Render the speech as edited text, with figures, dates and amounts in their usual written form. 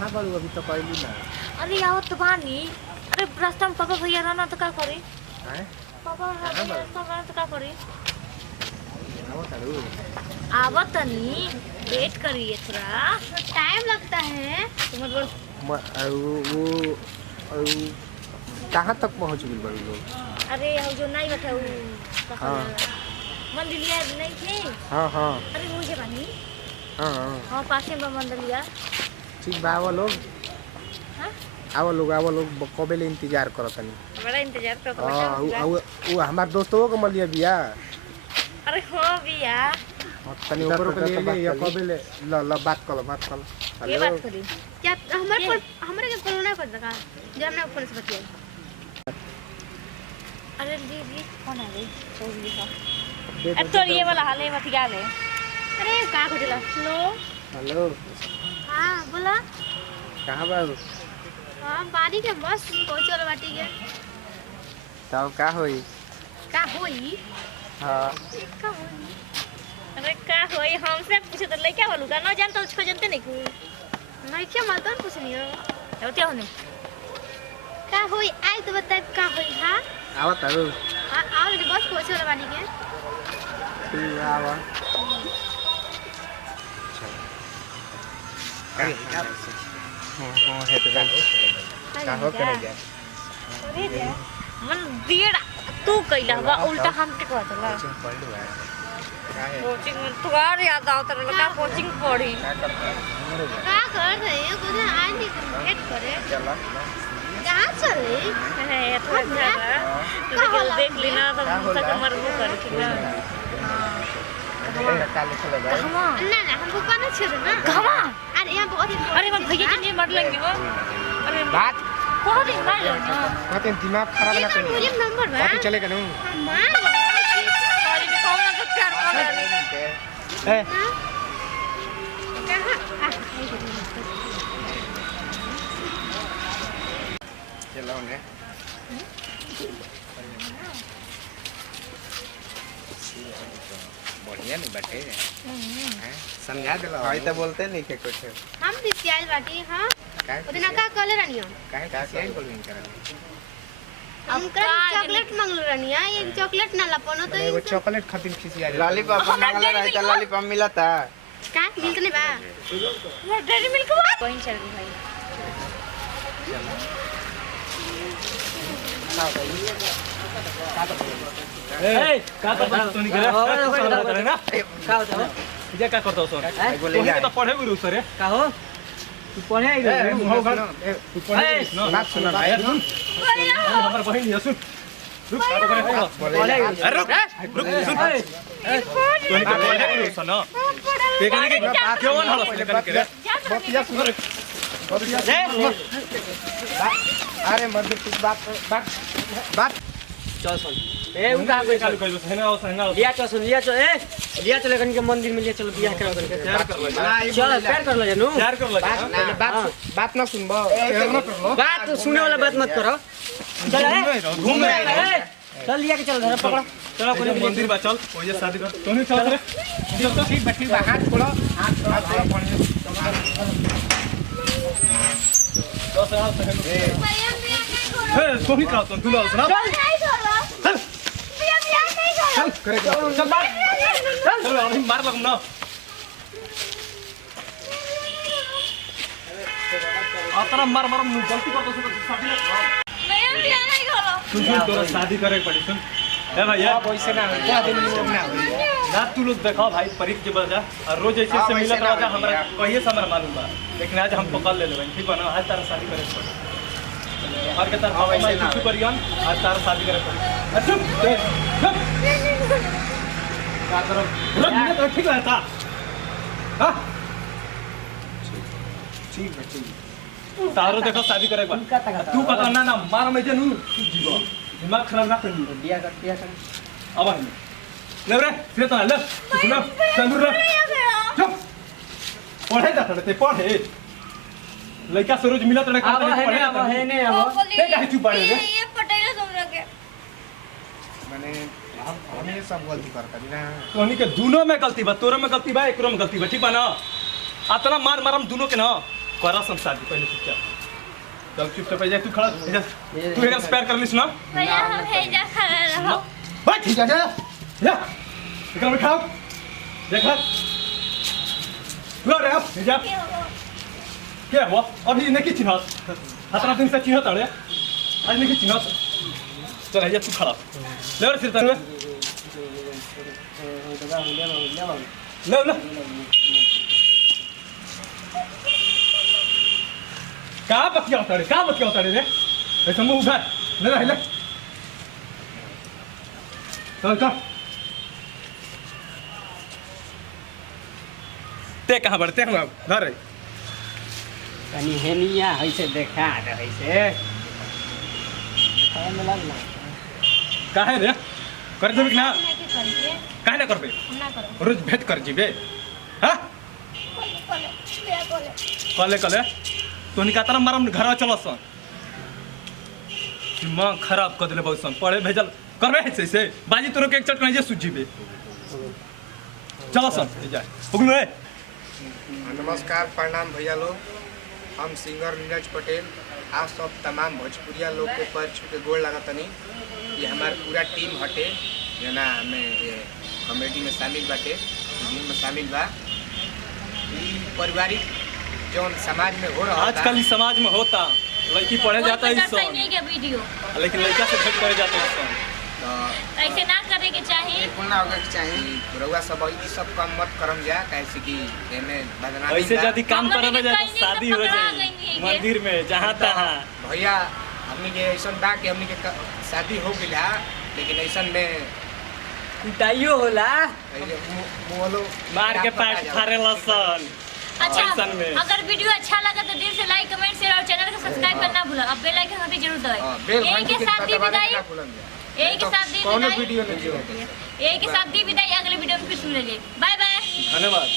कहाँ बारू अभी तो कहलू ना। अरे आओ तो बानी। अरे रास्ता में पापा भैया रहना तो का करी? हैं? पापा रास्ता में तो का करी? आओ तारू। आवत तनी वेट करिए थोड़ा टाइम लगता है। वो कहाँ तक पहुँच गई बारू लोग? अरे हम जो नहीं बैठा वो हाँ। मंदिलिया नहीं थे? हाँ हाँ अरे मुझे बानी। हाँ हाँ हाँ पासे में मंदिलिया। ठीक बा आवा लोग। हाँ? आवा लोग कबे ले इंतजार करत तनी। बड़ा इंतजार करत हाँ बैठा। वो हमार दोस्तों को मलिया बिया। अरे हाँ भैया। तनी ऊपर के ले या कबे ले ल बात कर। ये बात करी। क्या हमारे के कॉल ना कर दका जो हमने फोन से बतिया। अरे ली कौन आ गई? तो लिखा। अब तो ये वाला हाल है मत याद है। अरे का घटला लो। हेलो हां बोला। कहाँ बारू? हां बाड़ी के बस पहुंचल बाटी के। तब का होई? का होई? हाँ का होई? अरे का होई हमसे पूछे तो लइका वालू का ना जानता उसको जानते नहीं को। नहीं क्या मालूम पूछनी हो। होते होने। का होई आई तो बता का होई। हां आवा तारू। हां आओ बस पहुंचल बाड़ी के। ठीक आवा। अरे हाँ है तो का हो करे जा। अरे जा मन देड़ तू कइला बा उल्टा हम के कहत ला। पढ़लू है काहे कोचिंग में तुम्हारे याद आवत लगा कोचिंग पढ़ी। का करता है? का कर रहे हो कुछ आज नहीं भेंट करे। चला कहां चले? है थोड़ा सा देख लेना तो तक मरबो कर ठीक है। काले चले गए। कहवा ना ना हमको पाना छेड़ ना। कहवा अरे यहां बहुत अरे मैं भैया जी मर लेंगे वो। अरे बात बहुत ही मार लेना। कहते दिमाग खराब ना करिए। मुझे नंबर बा। बाकी चलेगा ना। मां सॉरी मैं कौन ना तो प्यार कर रहा ए कहां चलो ने बढ़िया नहीं बैठे हैं समझा दिला भाई तो बोलते नहीं के कुछ हम भी सियाल बाटी। हां काहे ओदिन का कॉल रानियो काहे का बोलिंग करा। हम कर चॉकलेट मांगलो रानिया ये चॉकलेट ना लापनो तो एगो चॉकलेट खातिर खिसिया लॉलीपॉप मांगला रही त लॉलीपॉप मिलता। का मिल्क नहीं बा। ये डेरी मिल्क हुआ कोई चल रही भाई। ए का करता तू नहीं करे ना का होता हो? ये का करता सर बोले तू तो पढ़े गुरु सर का हो? तू पढ़े आई रे। तू पढ़े ना बात सुन भाई सुन हमार बहन है सुन रुक का करे पढ़े आई। अरे रुक सुन तू नहीं पढ़े गुरु सर ना देखने के क्यों हल करे बतिया सुन अरे मत बात चल सुन ए उनका कोई चालू कर दो सहना लिया चल सुन लिया चल ए लिया चले कन के मंदिर में लिया चलो बियाह करा कन के प्यार कर ले चल प्यार कर ले जानू। प्यार कर ले बात ना सुनबो प्यार ना करलो। बात सुनने वाला बात मत करो। चल घूम रहे चल लिया के चल घर पकड़ो। चलो कोई मंदिर बा चल ओए शादी कर तू नहीं चल रे चल तो ठीक बैठी हाथ खोलो हाथ खोलो पानी तो साहब ए तू नहीं का तू ला सुना चल करे चल मार चल अभी मार लगम ना आतरा मार मुंह गलती कर तो शादी नया बियाह नहीं करो। सुन तोरा शादी करे पड़ी सुन ए भैया पैसे ना क्या दिन में ना ना तू लोग देखो भाई परीक्षा के बजा और रोज ऐसे से मिलत रहा हमरा कहिए से हमरा मालूम बा लेकिन आज हम पकड़ ले लेबे ठीक बा ना आज तारा शादी करे पड़ी और के तार बाबा मैं कुछ करियन आज तारा शादी करे पड़ी चुप का करो रुक तो ठीक रहता हां ठीक है ठीक तारो देखो शादी करे बा तू पता ना मार में जनू जीवा दिमाग खराब ना कर बियाह कर अब हम ले रे फिर तो ले सुनो चंदू रे चुप पढ़े जा ते पढ़े लड़का सरोज मिला तो अब है ने अब ते काहे चुप पड़े रे ये पटेल तुम के माने हम ये सब गलती करता ना तोहनी के दोनों में गलती बा तोरे में गलती बा एकरो में गलती बा ठीक बा ना अतना मार मारम दोनों के ना करा सन शादी पहले चुपचाप चल चुपचाप जा तू खड़ा इधर तू एक स्पेयर कर लिस ना भैया हम भेजा खड़ा रहो बैठ ठीक है जा इधर बैठाओ देखा लो रे अब जा क्या हुआ अभी नहीं चिन्हत हतना दिन से चिन्हत अरे आज नहीं चिन्हत चल जा तू खड़ा ले रे सिर तर ले ले का बतिया रे ऐसा मुंह उठा ले ले चल चल ते कहाँ बढ़ते हैं हम घर कनी हेनिया ऐसे देखा रहे से खाए में लगना काहे रे कर देबे ना करिए काहे ना करबे ना करो रोज भेंट कर जीबे हां कले तो निका तरह मारम घर चलस दिमाग खराब कर देले बहुत पढ़े भेजल करबे से बाजी तोरो के एक चट नहीं जे सुजीबे चलो सन जा पगलू नमस्कार प्रणाम भैया लोग हम सिंगर नीरज पटेल आप सब तमाम भोजपुरिया लोग के पैर छू के गोड़ लगतनी ये हमार पूरा टीम हटे जना हमें कॉमेडी में शामिल बाटे फिल्म में शामिल बा पारिवारिक जौन समाज में हो रहा आजकल इस समाज में होता लड़की पढ़े जाता है इस के वीडियो लेकिन लड़का से भेंट करे जाते हैं ऐसे ना करे के चाहिए ना होगा कि चाहिए रउआ सब ई सब काम मत करम जा कैसे कि एमे बदनामी ऐसे बा। यदि काम करबे जा शादी हो जाए मंदिर में जहां तहां भैया हमनी के ऐसा बा कि हमनी के शादी हो गइला लेकिन ऐसा में कुटाइयो होला मोलो मार के पाट फारे लसन अच्छा ऐसन में। अगर वीडियो अच्छा लगा तो दिल से लाइक कमेंट शेयर और चैनल को सब्सक्राइब करना भूलो अब बेल आइकन होती जरूर दबाएं एक के साथ दी विदाई एक के साथ दी कौनो विदाई वीडियो नहीं एक के साथ दी विदाई अगले वीडियो में फिर सुन लीजिए बाय बाय धन्यवाद।